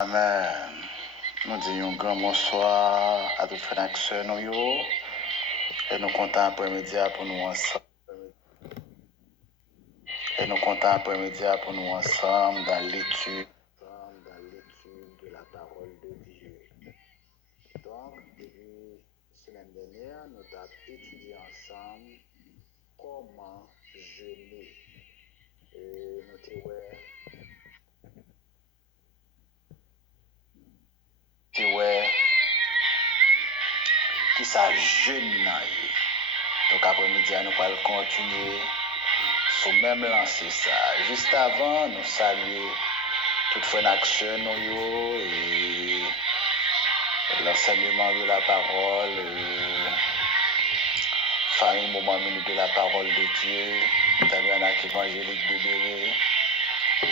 Amen. Nous disons un grand bonsoir à toutes les frères nous yo. Et nous comptons après-midi pour nous ensemble. Et nous comptons après-midi pour nous ensemble dans l'étude de la parole de Dieu. Donc, depuis la semaine dernière, nous avons étudié ensemble comment jeûner. Et nous qui ça jeûne. Donc après-midi, nous allons continuer sur même lancer ça. Juste avant, nous saluer toute frère nous et l'enseignement de la parole, faire un moment minute de la parole de Dieu, tabernacle évangélique de Béret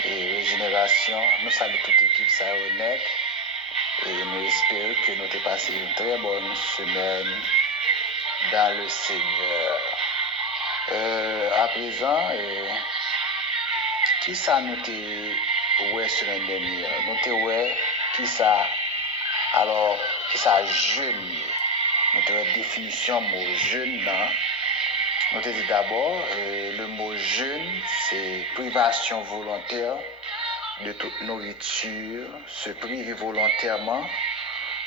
et Régénération. Nous saluons toute l'équipe ça honnête et nous espérons que nous avons passé une très bonne semaine dans le Seigneur. À présent, qui ça nous t'est ouais semaine dernière? Nous t'est ouais qui ça alors qui ça jeûne? Nous t'ai définition mot jeûne là. Nous t'ai dit d'abord le mot jeûne c'est privation volontaire de toute nourriture, se priver volontairement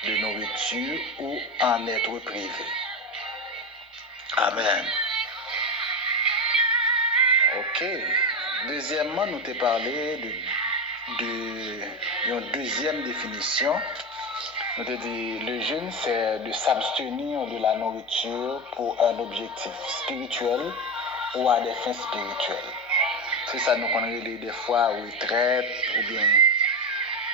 de nourriture ou en être privé. Amen. Ok. Deuxièmement, nous t'ai parlé d'une deuxième définition. Nous t'ai dit le jeûne, c'est de s'abstenir de la nourriture pour un objectif spirituel ou à des fins spirituelles. C'est ça nous connaissons des fois retraite ou bien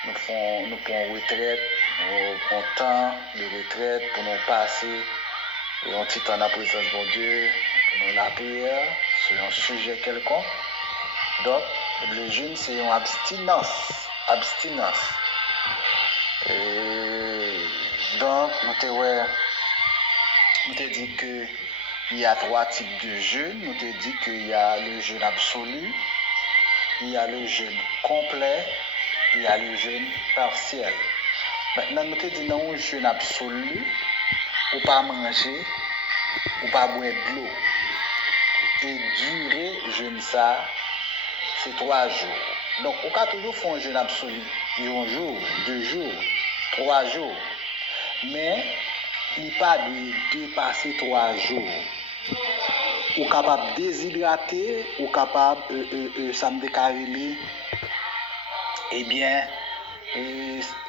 nous prenons retraite, nous prenons temps de retraite pour nous passer et un petit temps dans la présence de Dieu, pour nous la prière sur un sujet quelconque. Donc, le jeûne, c'est une abstinence. Donc, nous t'ai dit qu'il y a trois types de jeûne. Nous t'ai dit qu'il y a le jeûne absolu, il y a le jeûne complet, il y a le jeûne partiel. Maintenant, nous t'ai dit dans le jeûne absolu, ou pas manger, ou pas boire de l'eau. Et durée jeûne ça, c'est 3 jours. Donc, on peut toujours faire un jeûne absolu. Un jour, 2 jours, 3 jours. Mais, il n'est pas de dépasser 3 jours. Ou capable de déshydrater, ou capable, ça me décarrer, eh bien,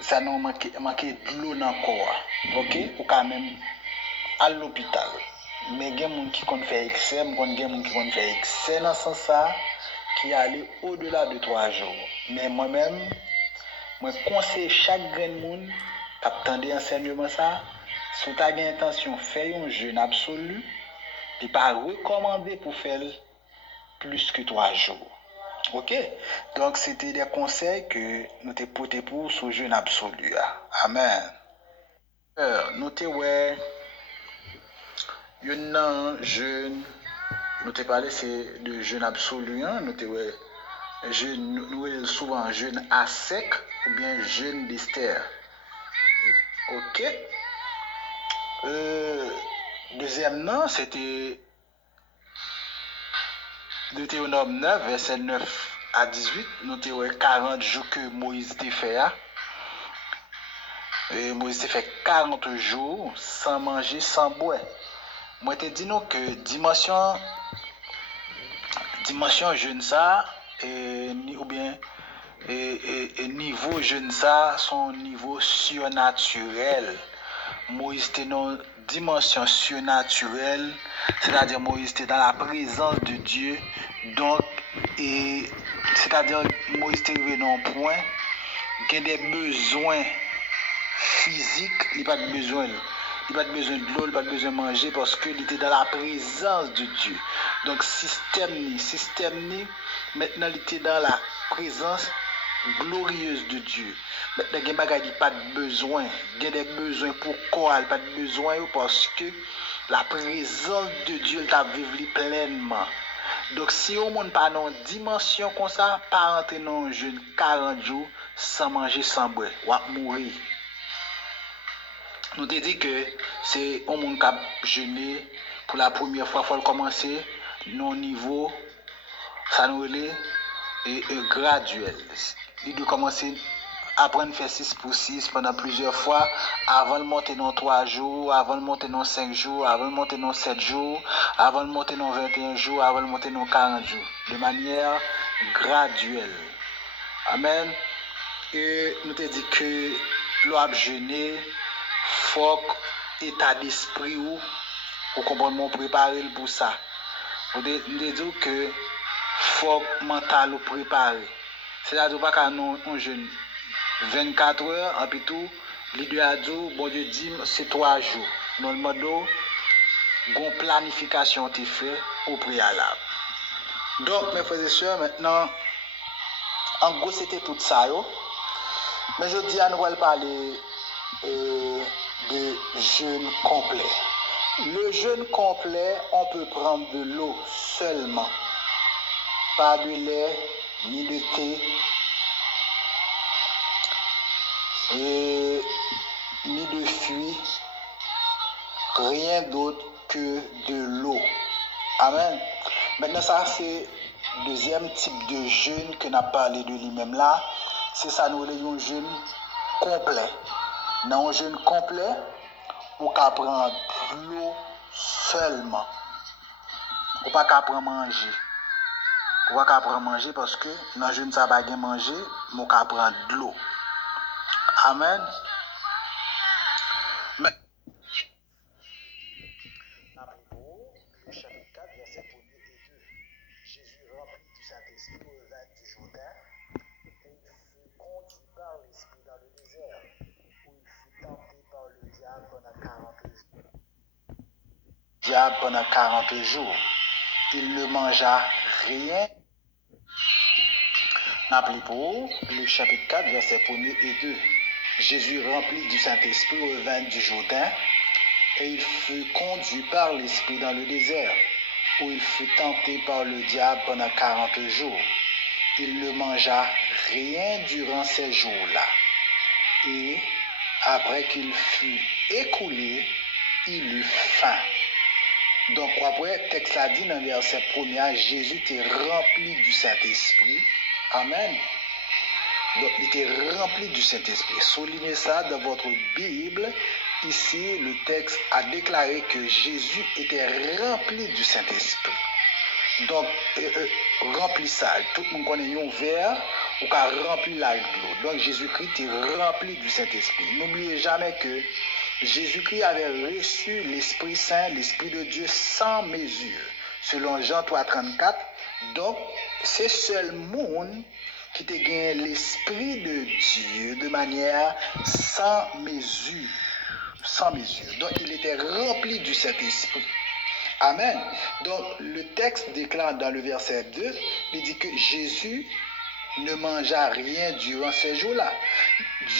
ça nous manque de l'eau dans le corps. Ok? Ou quand même à l'hôpital. Mais il y a des gens qui ont fait excès, il y a des gens qui ont fait excès dans ce sens qui allait au-delà de 3 jours. Mais moi-même, je conseille chaque monde qui attendait enseignement ça, si tu as l'intention de faire un jeûne absolu, tu ne pas recommander pour faire plus que 3 jours. Ok? Donc, c'était des conseils que nous t'ai portés pour ce jeûne absolu. Amen. Nous t'ai un jeûne, nous t'ai parlé, c'est de jeûne absolu. Nous t'ai nous souvent jeûne à sec ou bien jeûne d'Esther. Ok. Deuxièmement, c'était Deutéronome 9, verset 9 à 18. Nous t'ai 40 jours que Moïse t'a fait. Moïse t'a fait 40 jours sans manger, sans boire. Moi, te dis nous que dimension jeune ça ou bien niveau jeune ça son niveau surnaturel. Moïse était dans dimension surnaturelle, c'est-à-dire Moïse était dans la présence de Dieu. Donc c'est-à-dire Moïse était arrivé dans un point qui a des besoins physiques, il n'a pas de besoin. Il n'a pas besoin de l'eau, il n'a pas besoin de manger parce qu'il était dans la présence de Dieu. Donc, système, maintenant, il était dans la présence glorieuse de Dieu. Maintenant, il n'y a pas de besoin. Il y a des besoins pour quoi? Il n'y a pas de besoin parce que la présence de Dieu t'a vécu pleinement. Donc, si on ne pas dans dimension comme ça, pas rentrer dans un jeûne 40 jours sans manger, sans boire, ou à mourir. Nous te dit que c'est un monde qui a jeûné pour la première fois, il faut commencer non niveau, ça nous est graduel. Il doit commencer à apprendre à faire 6 pour 6 pendant plusieurs fois, avant de monter dans 3 jours, avant de monter dans 5 jours, avant de monter dans 7 jours, avant de monter dans 21 jours, avant de monter dans 40 jours, de manière graduelle. Amen. Et nous te dit que l'on jeûner, faut état d'esprit ou comprendre préparer pour ça. Nous te dit que faut mental ou préparer. C'est-à-dire pas qu'à nous on jeûne 24 heures, et puis tout, l'idée a dit, bon Dieu dit, c'est 3 jours. Dans le mode, une planification est faite au préalable. Donc, mes frères et sœurs, maintenant, en gros, c'était tout ça. Mais je dis à nous allons parler de jeûne complet. Le jeûne complet, on peut prendre de l'eau seulement. Pas de lait, ni de thé, et ni de fruits, rien d'autre que de l'eau. Amen. Maintenant, ça c'est le deuxième type de jeûne que n'a parlé de lui-même là. C'est ça, nous avons un jeûne complet. Dans un jeûne complet, on peut prendre l'eau seulement. On ne peut pas prendre manger. On ne peut pas prendre manger parce que dans un jeûne, ça va pas manger, mais on peut prendre de l'eau. Amen. Mais, le chapitre 4, verset 1 et 2. Jésus rempli du Saint-Esprit au vin du Jourdain, et il fut conduit par l'Esprit dans le désert, où il fut tenté par le diable pendant 40 jours. Il ne mangea rien. N'appelez pour le chapitre 4, verset 1 et 2. Jésus rempli du Saint-Esprit au vin du Jourdain, et il fut conduit par l'Esprit dans le désert, où il fut tenté par le diable pendant 40 jours. Il ne mangea rien durant ces jours-là. Et après qu'il fut écoulé, il eut faim. Donc après, le texte a dit dans le verset 1, Jésus était rempli du Saint-Esprit. Amen. Donc il était rempli du Saint-Esprit. Soulignez ça dans votre Bible. Ici, le texte a déclaré que Jésus était rempli du Saint-Esprit. Donc, remplissage. Tout le monde connaît un verre ou qu'a rempli la de l'eau. Donc, Jésus-Christ est rempli du Saint-Esprit. N'oubliez jamais que Jésus-Christ avait reçu l'Esprit Saint, l'Esprit de Dieu sans mesure, selon Jean 3,34. Donc, c'est seul monde qui te gagne l'Esprit de Dieu de manière sans mesure. Sans mesure. Donc, il était rempli du Saint-Esprit. Amen. Donc, le texte déclare dans le verset 2, il dit que Jésus ne mangea rien durant ces jours-là.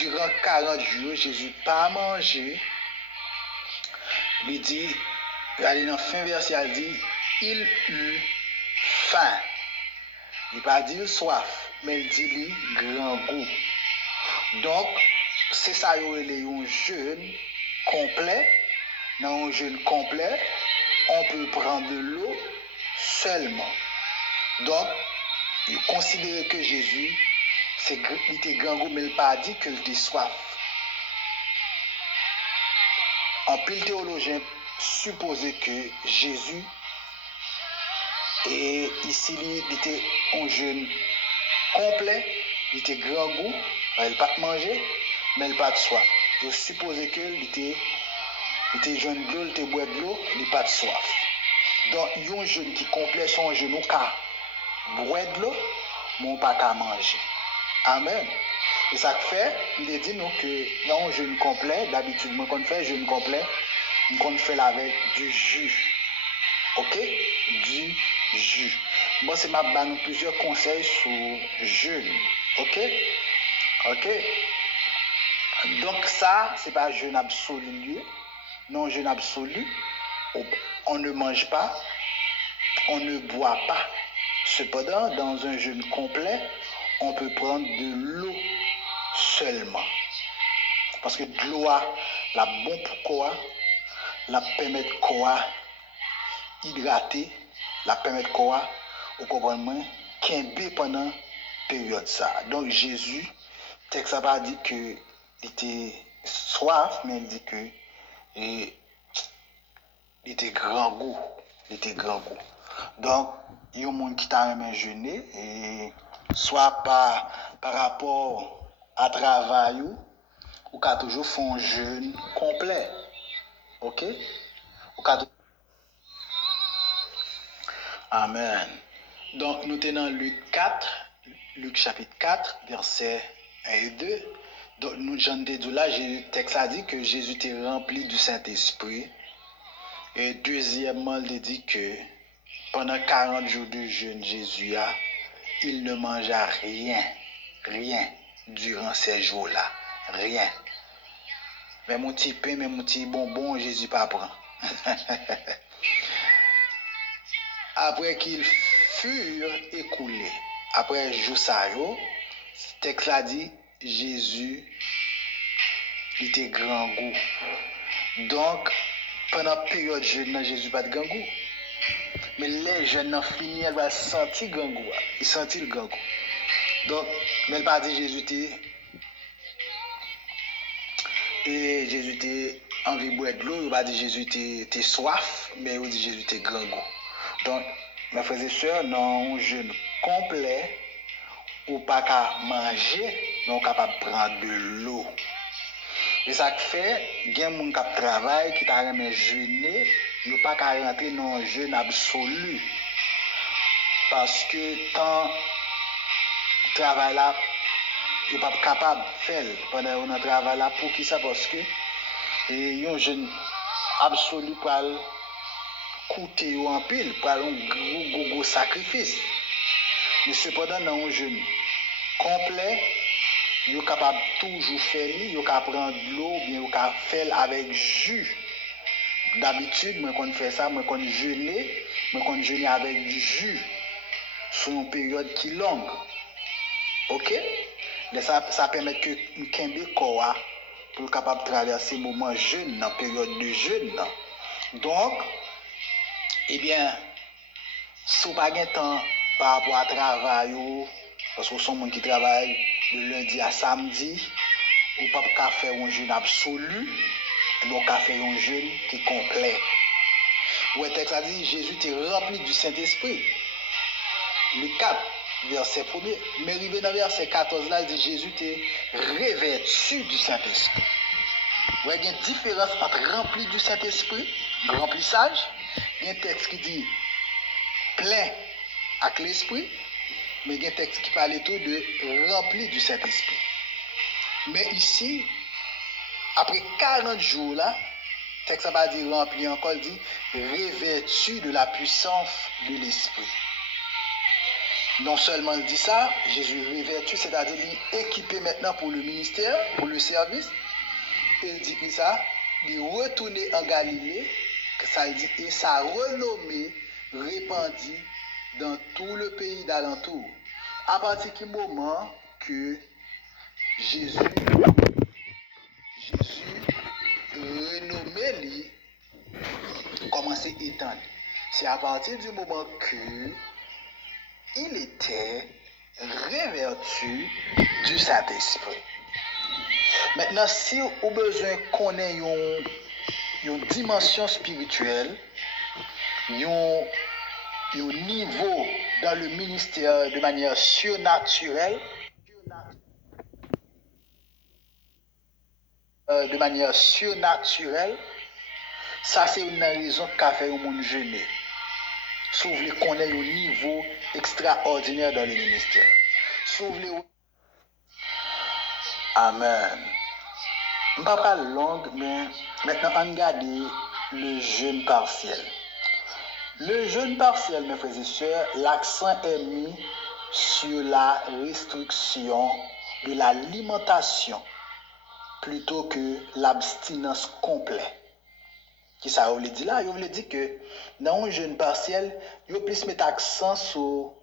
Durant 40 jours, Jésus n'a pas mangé. Il dit, regardez dans le fin verset, il dit, il eut faim. Il n'a pas dit soif, mais il dit grand goût. Donc, c'est ça, il y a un jeûne complet. Dans un jeûne complet, on peut prendre de l'eau seulement. Donc, il considère que Jésus, il était grand goût, mais il n'a pas dit qu'il était soif. En pile théologien supposait que Jésus, et ici, il était un jeûne complet, il était grand goût, il n'a pas mangé, mais il n'a pas de soif. Je supposais qu'il était jeune de l'eau, il était boire de l'eau, il n'a pas de soif. Donc, il y a un jeûne qui complet son jeûne au cas boire de l'eau, mais on ne peut pas manger. Amen. Et ça fait, il dit nous que dans un jeûne complet, d'habitude, moi, quand on fait un jeûne complet, on fait avec du jus. Ok? Du jus. Moi, c'est ma donne plusieurs conseils sur jeûne. Ok? Ok? Donc, ça, c'est pas un jeûne absolu. Non, jeûne absolu. On ne mange pas. on ne boit pas. Cependant, dans un jeûne complet, on peut prendre de l'eau seulement. Parce que de l'eau, la bon pour quoi, la permettre quoi hydrater, la permettre quoi, au comprendre, qu'un pendant période ça. Donc Jésus, texte ça pas dit que il était soif, mais il dit que il était grand goût. Il était grand goût. Donc, il y a un monde qui t'a même jeûné, et soit par rapport à travail, ou qu'a toujours fait un jeûne complet. Ok? Ou qu'a... Amen. Donc, nous tenons Luc 4, Luc chapitre 4, versets 1 et 2. Donc, nous, Jean de là, le texte a dit que Jésus était rempli du Saint-Esprit. Et deuxièmement, il dit que pendant 40 jours de jeûne, Jésus il ne mangea rien durant ces jours-là. Rien. Même mon petit pain, même mon petit bonbon, Jésus pas prend. Après qu'ils furent écoulés, après jour ça, le texte là dit, Jésus il était grand goût. Donc, pendant la période jeûne, Jésus pas de grand goût. Mais les jeunes ont fini, elle va sentir grand goût. Il sentit le grand goût. Donc, mais elle pas dit Jésus était et Jésus était envie de boire de l'eau, il va dire Jésus était soif, mais il dit Jésus était grand goût. Donc, mes frères et sœurs, dans un jeûne complet, ou pas qu'à manger, mais on est capable de prendre de l'eau. Et ça fait, il y a des gens qui travaillent, qui ont jeûné, ils ne pas qu'à rentrer dans un jeûne absolu. Parce que quand le travail là, ils ne sont pas capables de faire pendant un travail là, pour qui ça? Parce que il y a un jeûne absolu pour coûter en pile, pour un gros sacrifice. Mais cependant, dans un jeûne complet, vous êtes capable de toujours faire, vous êtes capable de prendre de l'eau, bien vous êtes capable de faire avec jus. D'habitude, moi quand je fais ça, moi quand je jeûne avec du jus sur une période qui est longue. Ok? Mais ça permet que nous kembe corps pour capable de traverser moment jeûne, dans période de jeûne. Donc, eh bien, si vous n'avez pas de temps par rapport à travail, parce que sont gens qui travaillent de lundi à samedi, ou pas qu'à faire un jeûne absolu, donc qu'à faire un jeûne qui est complet. Le texte a dit Jésus était rempli du Saint-Esprit. Le 4, verset 1er. Mais arrivé dans le verset 14 là, il dit Jésus était revêtu du Saint-Esprit. Vous voyez, il y a une différence entre rempli du Saint-Esprit, remplissage, il y a un texte qui dit plein avec l'Esprit, mais il y a un texte qui parle tout de rempli du Saint-Esprit. Mais ici, après 40 jours là, le texte n'a pas dit rempli encore, il dit revêtu de la puissance de l'Esprit. Non seulement il dit ça, Jésus revêtu, c'est-à-dire il est équipé maintenant pour le ministère, pour le service. Et il dit que ça, il est retourné en Galilée, que ça dit, et sa renommée répandue dans tout le pays d'alentour. À partir du moment que Jésus renommé lui commence à étendre. C'est à partir du moment que il était revêtu du Saint-Esprit. Maintenant, si vous avez besoin qu'on ait une dimension spirituelle, un niveau dans le ministère de manière surnaturelle, ça c'est une raison qui a fait au monde jeûner. Si vous voulez qu'on ait un niveau extraordinaire dans le ministère. Si vous voulez... Amen. Je ne vais pas longue, mais maintenant on regarde le jeûne partiel. Le jeûne partiel, mes frères et sœurs, l'accent est mis sur la restriction de l'alimentation plutôt que l'abstinence complète. Qui ça veut dire là? Il veut dire que dans un jeûne partiel, il plus mettre accent sur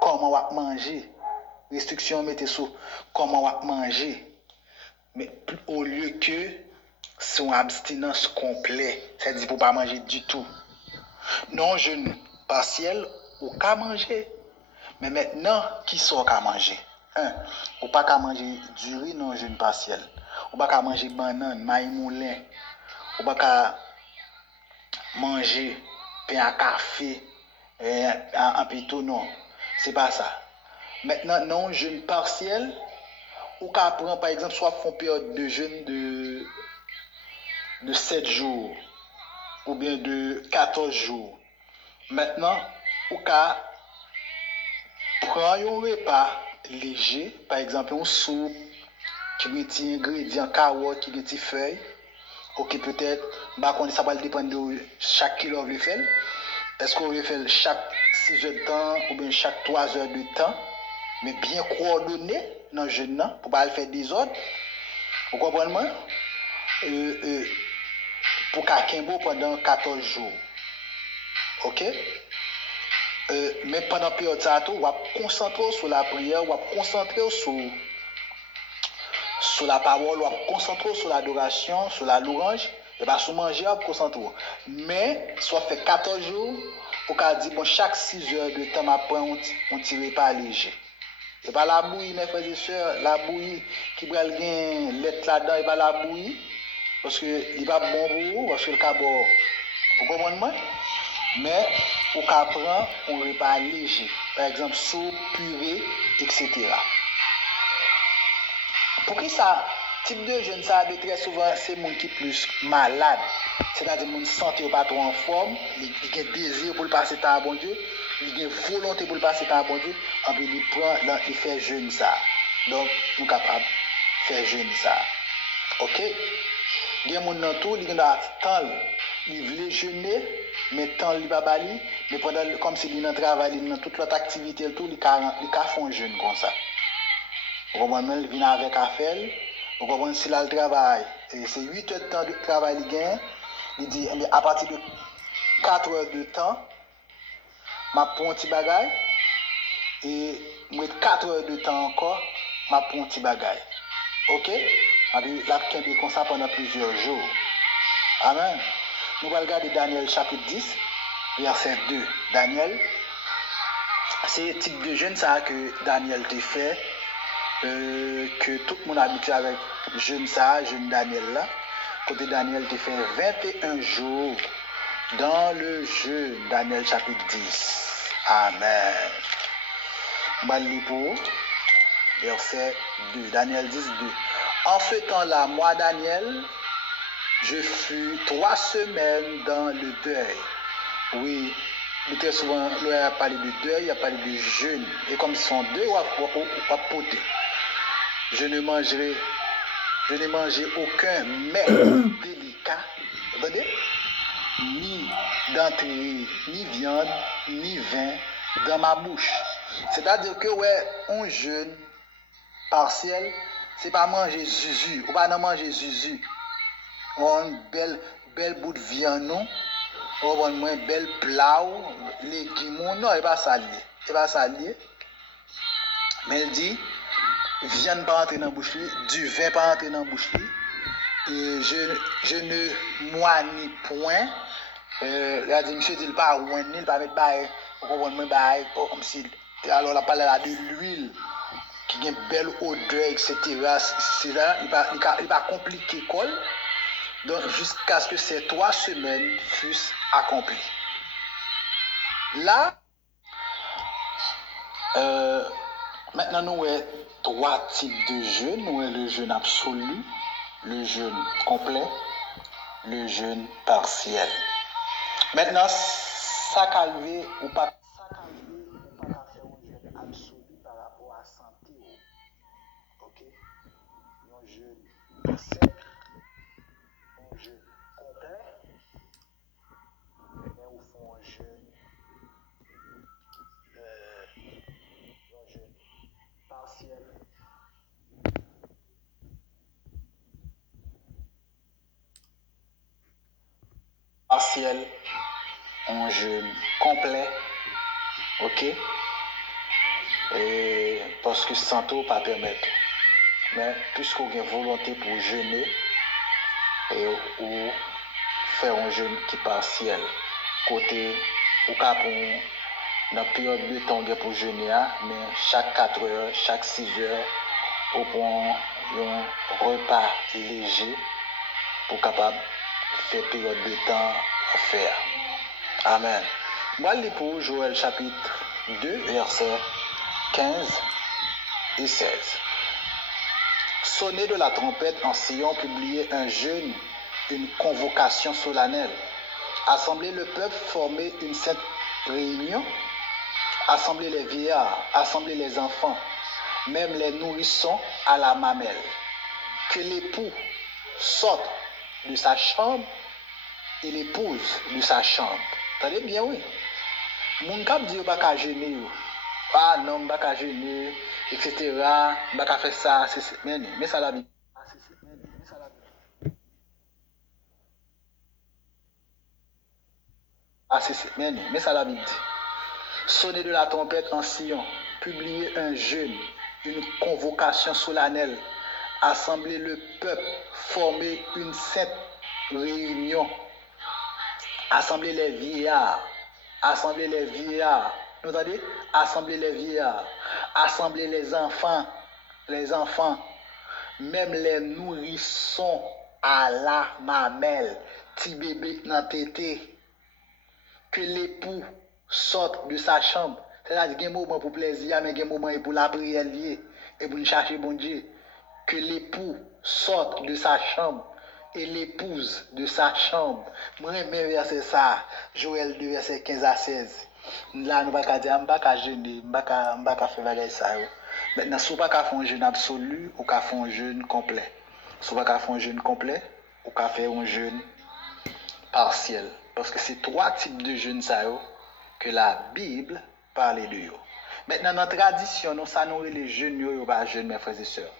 comment on va manger. Restriction mettez sur comment on va manger. Mais au lieu que son abstinence complète, c'est-à-dire pour pas manger du tout. Non jeûne partiel, ou qu'à manger. Mais maintenant, qui sont qu'à manger? Un, ou pas qu'à manger du riz non jeûne partiel. Ou pas qu'à manger banane, maïs moulin. Ou pas qu'à manger pain à café, en plutôt non. C'est pas ça. Maintenant, non jeûne partiel, ou qu'à prendre par exemple, soit font période de jeûne de 7 jours, ou bien de 14 jours. Maintenant, ou qu'à prendre un repas léger, par exemple, une soupe qui retient ingrédients carottes, qui retient feuilles, ok, peut-être, bah, ça va dépendre de chaque kilo de fait. Est-ce qu'on veut faire chaque 6 heures de temps ou bien chaque 3 heures de temps, mais bien coordonné dans le jeûne, pour ne pas faire des ordres. Vous comprenez moi? Pour Kakembo pendant 14 jours. Ok? Mais pendant la période de ça, on va concentrer sur la prière, on va concentrer sur la parole, on va concentrer sur l'adoration, sur la louange, et bien sur manger, on va concentrer. Mais, soit fait 14 jours, on va dire, bon, chaque 6 heures de temps, on ne tire pas léger. Et pas la bouillie, mes frères et sœurs, la bouillie qui va gagner l'être là-dedans, et pas la bouillie, parce que il va bon pour vous, parce que le cabot, vous comprenez moi? Mais, on peut prendre un repas léger, par exemple, soupe, purée, etc. Pour qui ça, type de jeûne, ça de très souvent, c'est les gens qui sont plus malades. C'est-à-dire que les santé pas trop en forme, ils ont désir pour le passer temps à bon Dieu, ils ont volonté pour le passer temps à bon Dieu, et puis ils prennent, ils font jeûne ça. Donc, nous sommes capables de faire jeûne ça. Ok? Il y a des gens dans tout, ils ont temps, ils veulent jeûner, mais temps ils ne pas bali, mais pendant, comme si ils ont travail, ils ont toute l'autre activité, tout, ils font jeûne comme ça. Vous comprenez, il vient avec affaire. Vous comprenez, si là le travail, c'est 8 heures de temps de travail, il dit, à partir de 4 heures de temps, je prends un petit bagage, et 4 heures de temps encore, je prends un petit bagage. Ok? La kembe comme ça pendant plusieurs jours. Amen. Nous allons regarder Daniel chapitre 10, verset 2. Daniel, c'est le type de jeûne ça que Daniel t'a fait. Que tout le monde habitué avec jeune Daniel là. Côté Daniel te fait 21 jours dans le jeûne, Daniel chapitre 10. Amen. Bali pour verset 2. Daniel 10, 2. En ce temps-là, moi Daniel, je fus 3 semaines dans le deuil. Oui, très souvent, il a parlé de deuil, il a parlé de jeûne. Et comme ce sont deux, on va poter. Je ne mangerai aucun mets délicat, entendez? Ni d'entrée, ni viande, ni vin dans ma bouche. C'est-à-dire que, ouais, un jeûne partiel, c'est pas manger zuzu, ou pas non manger zuzu. On a une belle bout de viande, non? On a une belle plat, légumes, non, il n'est pas salé. Il n'est pas salé. Mais il dit, viande pas entrer dans la bouche, du vin pas entrer dans la bouche. Et je ne moigne point. Il dit, monsieur dit, il pas ouin, il pas mettre bail, comme si, alors la parle là de l'huile, qui a une belle odeur, etc. Il va compliquer col. Donc, jusqu'à ce que ces 3 semaines fussent accomplies. Là, maintenant, nous avons 3 types de jeûne. Nous avons le jeûne absolu, le jeûne complet, le jeûne partiel. Maintenant, ça calme ou pas faire un jeûne absolu par rapport à la santé. Ok? Un jeûne sec, un jeûne complet, mais au fond, un jeûne partiel. partiel, un jeûne complet, ok? Et parce que sans tout, pas permettre. Mais puisqu'on a une volonté pour jeûner, ou faire un jeûne qui est partiel, côté, ou cas pour dans la période de temps pour jeûner, mais chaque 4 heures, chaque 6 heures, on prend un repas léger pour capable faire période de temps à faire. Amen. Moi, je lis pour Joël chapitre 2, versets 15 et 16. Sonnez de la trompette en Sion, publiez un jeûne, une convocation solennelle. Assemblez le peuple, formez une sainte réunion. Assemblez les vieillards, assemblez les enfants, même les nourrissons à la mamelle. Que l'époux sorte de sa chambre et l'épouse de sa chambre. Attendez bien, oui. Mon cap dit pas qu'à jeûner. Ah non, pas qu'à jeûner, etc. Pas qu'à faire ça, mais ça la Bible. Mais ça la Bible dit. Sonnez de la trompette en Sion, publiez un jeûne, une convocation solennelle, assemblez le peuple, formez une sainte réunion, assemblez les vieillards, vous entendez? Assemblez les vieillards, assemblez les enfants, même les nourrissons à la mamelle, petit bébé dans tété, que l'époux sorte de sa chambre. C'est-à-dire qu'il y a un moment pour plaisir, mais il y a un moment pour la prière et pour chercher bon Dieu. Que l'époux sorte de sa chambre et l'épouse de sa chambre. Moi, j'aime verset ça, Joël 2, verset 15 à 16. Là, nous ne pouvons pas dire, je ne vais pas jeûner, je ne vais pas faire ça. Maintenant, si vous ne pouvez pas faire un jeûne absolu, ou faire un jeûne complet. Si vous ne pouvez pas faire un jeûne complet, ou faire un jeûne partiel. Parce que c'est 3 types de jeûnes que la Bible parle de eux. Maintenant, dans la tradition, nous savons les jeûnes, ils ne pas jeûne, mes frères et sœurs.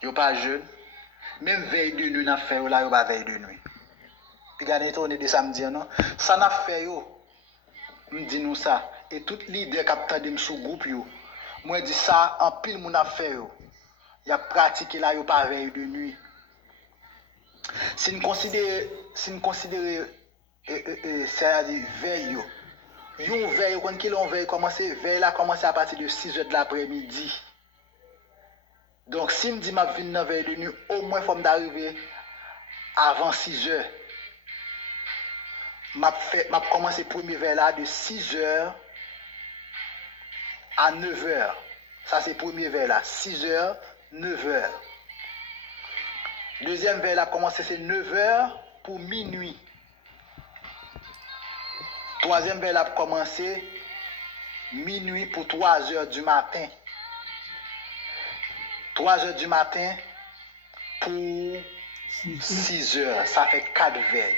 Ils ne pas jeûne. Même veille de nuit, nous avons fait là, ils pas veille de nuit. Puis, regardez, on est de samedi, non? Ça n'a fait, me dit nous ça. Et toutes les idées qui ont sous groupe, moi, dis ça, en pile, mon affaire, il a pratiqué là, il pas veille de nuit. Si nous considérons, c'est-à-dire veille, une veille, quand on veille, veille là commence à partir de 6 heures de l'après-midi. Donc, si je dis que je viens dans veille de nuit, au moins, il faut m'arriver avant 6 heures. Je commence le premier veille là de 6 heures à 9 heures. Ça, c'est le premier veille là, 6 heures, 9 heures. Deuxième veille là, commencer c'est 9 heures pour minuit. Troisième veille là, commencer minuit pour 3 heures du matin. 3 heures du matin pour 6 heures. Ça fait 4 veilles.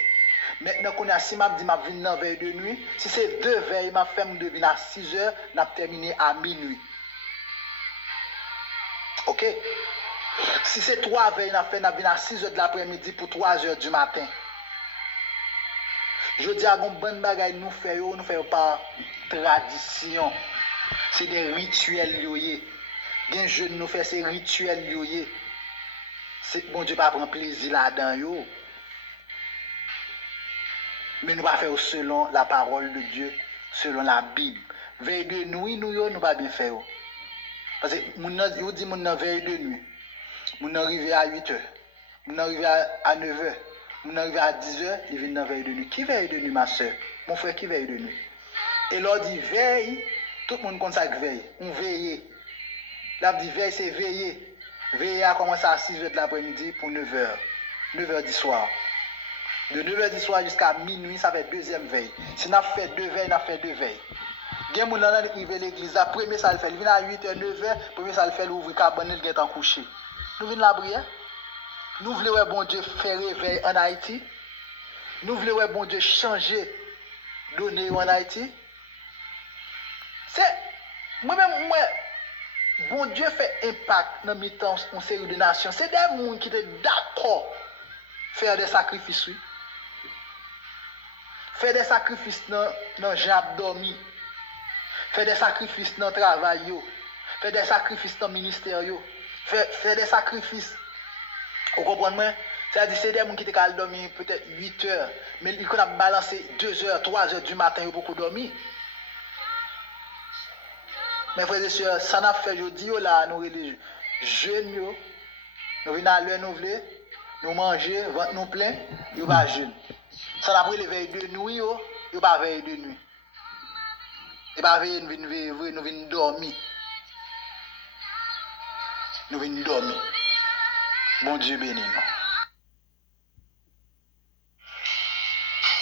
Maintenant, si je dis que je viens dans veille de nuit, si c'est 2 veilles, je fais deviner à 6 heures, je terminé à minuit. Ok? Si c'est 3 veilles, je fais à 6 heures de l'après-midi pour 3 heures du matin. Je dis à bon bagay nous faisons par tradition. C'est des rituels yoye. Gen jeune nous fait ces rituels yoye. C'est bon Dieu pas prendre plaisir là-dedans yo. Mais nous pas faire selon la parole de Dieu, selon la Bible. Veille de nuit nous pas bien faire. Parce que nous dit mon veille de nuit. Mon arrivé à 8 heures. Mon arrivé à 9 heures. Mon arrivé à 10 heures, il vient dans veille de nuit. Qui veille de nuit, ma soeur? Mon frère, qui veille de nuit? Et là, dit veille, tout le monde consacre veille. On veille. Là, dit veille, c'est veiller. Veiller a commencé à 6 heures de l'après-midi pour 9 heures. 9 heures du soir. De 9 heures du soir jusqu'à minuit, ça fait deuxième veille. Si on a fait 2 veilles, on a fait 2 veilles. Gen moun nan arrivé l'église, la premier ça le fait, il vient à 8h, 9h, premier ça le fait l'ouvrir cabane, il est en coucher. Nous venons la prière. Nous voulons bon Dieu faire réveil en Haïti. Nous voulons bon Dieu changer donner en Haïti. C'est moi-même bon Dieu fait impact dans mi-temps en série de nations. C'est des gens qui sont d'accord faire des sacrifices. Fais des sacrifices dans Jab dormi. Fais des sacrifices dans le travail. Fais des sacrifices dans le ministère. Fais des sacrifices. Vous comprenez? C'est-à-dire c'est des gens qui ont dormi peut-être 8 heures, mais ils ont balancé 2 heures, 3 heures du matin, ils ont beaucoup dormi. Mes frères et sœurs, ça n'a fait aujourd'hui, là, nous les jeunes, nous venons à l'heure, nous voulons, nous manger, ventre nous plein, nous pas jeunes. Ça n'a pris les veilles de nuit, nous pas veille de nuit. Et pas veille, nous venons dormir. Nous venons dormir. Bon Dieu béni nous.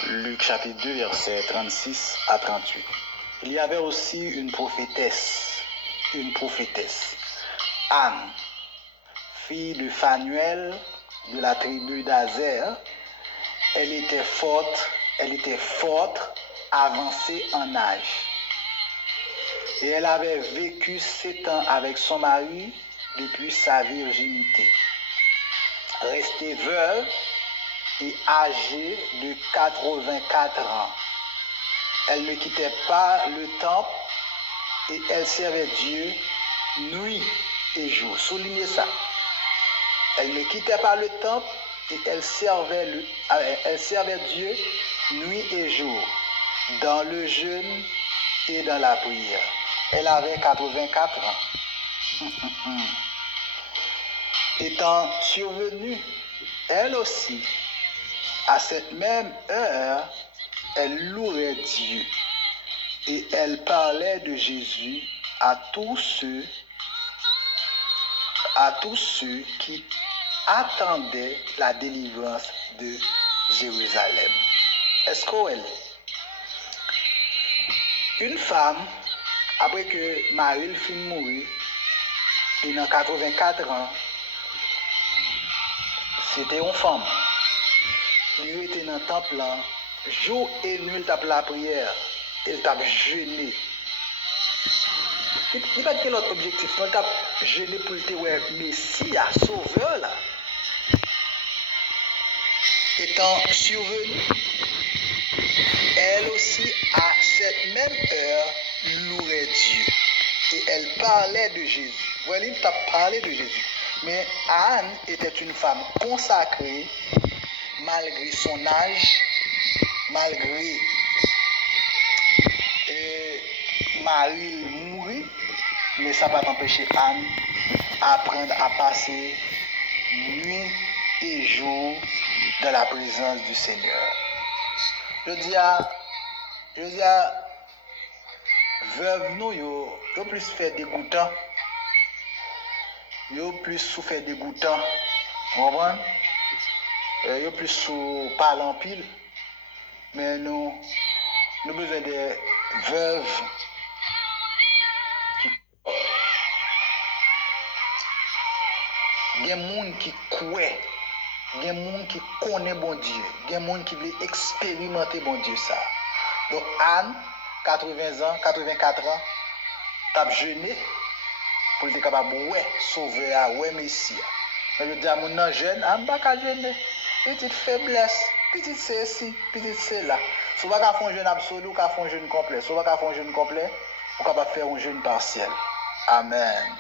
Luc chapitre 2, versets 36 à 38. Il y avait aussi une prophétesse, Anne, fille de Phanuel de la tribu d'Azer. Elle était forte, avancée en âge. Et elle avait vécu 7 ans avec son mari depuis sa virginité. Restée veuve et âgée de 84 ans. Elle ne quittait pas le temple et elle servait Dieu nuit et jour. Soulignez ça. Elle ne quittait pas le temple et elle servait Dieu nuit et jour, dans le jeûne et dans la prière. Elle avait 84 ans. Étant survenue, elle aussi, à cette même heure, elle louait Dieu et elle parlait de Jésus à tous ceux qui attendaient la délivrance de Jérusalem. Est-ce qu'elle une femme, après que Marie fin mourir, et dans 84 ans, c'était une femme. Il était dans le temple, jour et nuit, il tape la prière, il tape jeûner. Il n'y a pas quel autre objectif, il tape jeûner pour le Messie, sauveur là. Étant survenue, elle aussi, à cette même heure, louait Dieu. Et elle parlait de Jésus. Voilà, il t'a parlé de Jésus. Mais Anne était une femme consacrée, malgré son âge, malgré Marie mourir, mais ça va pas empêcher Anne d'apprendre à passer nuit et jour dans la présence du Seigneur. Je dis à veuve nous yo plus fait dégoûtant, yo plus souffert dégoûtant, vous comprenez? Yo plus sous parler en pile, mais nous besoin de veuves qui gen moun qui croit, gen moun qui connaît bon Dieu, gen moun qui veut expérimenter bon Dieu ça. Donc Anne 80 ans, 84 ans, t'a jeûné pour être capable ouais sauver ouais Messie. Mais je dis à mon jeune, on pas qu'à jeûner. Petite faiblesse, petite ceci, petite cela. Si on va faire un jeûne absolu, on va faire un jeûne complet. Si on va faire un jeûne complet, on va faire un jeûne partiel. Amen.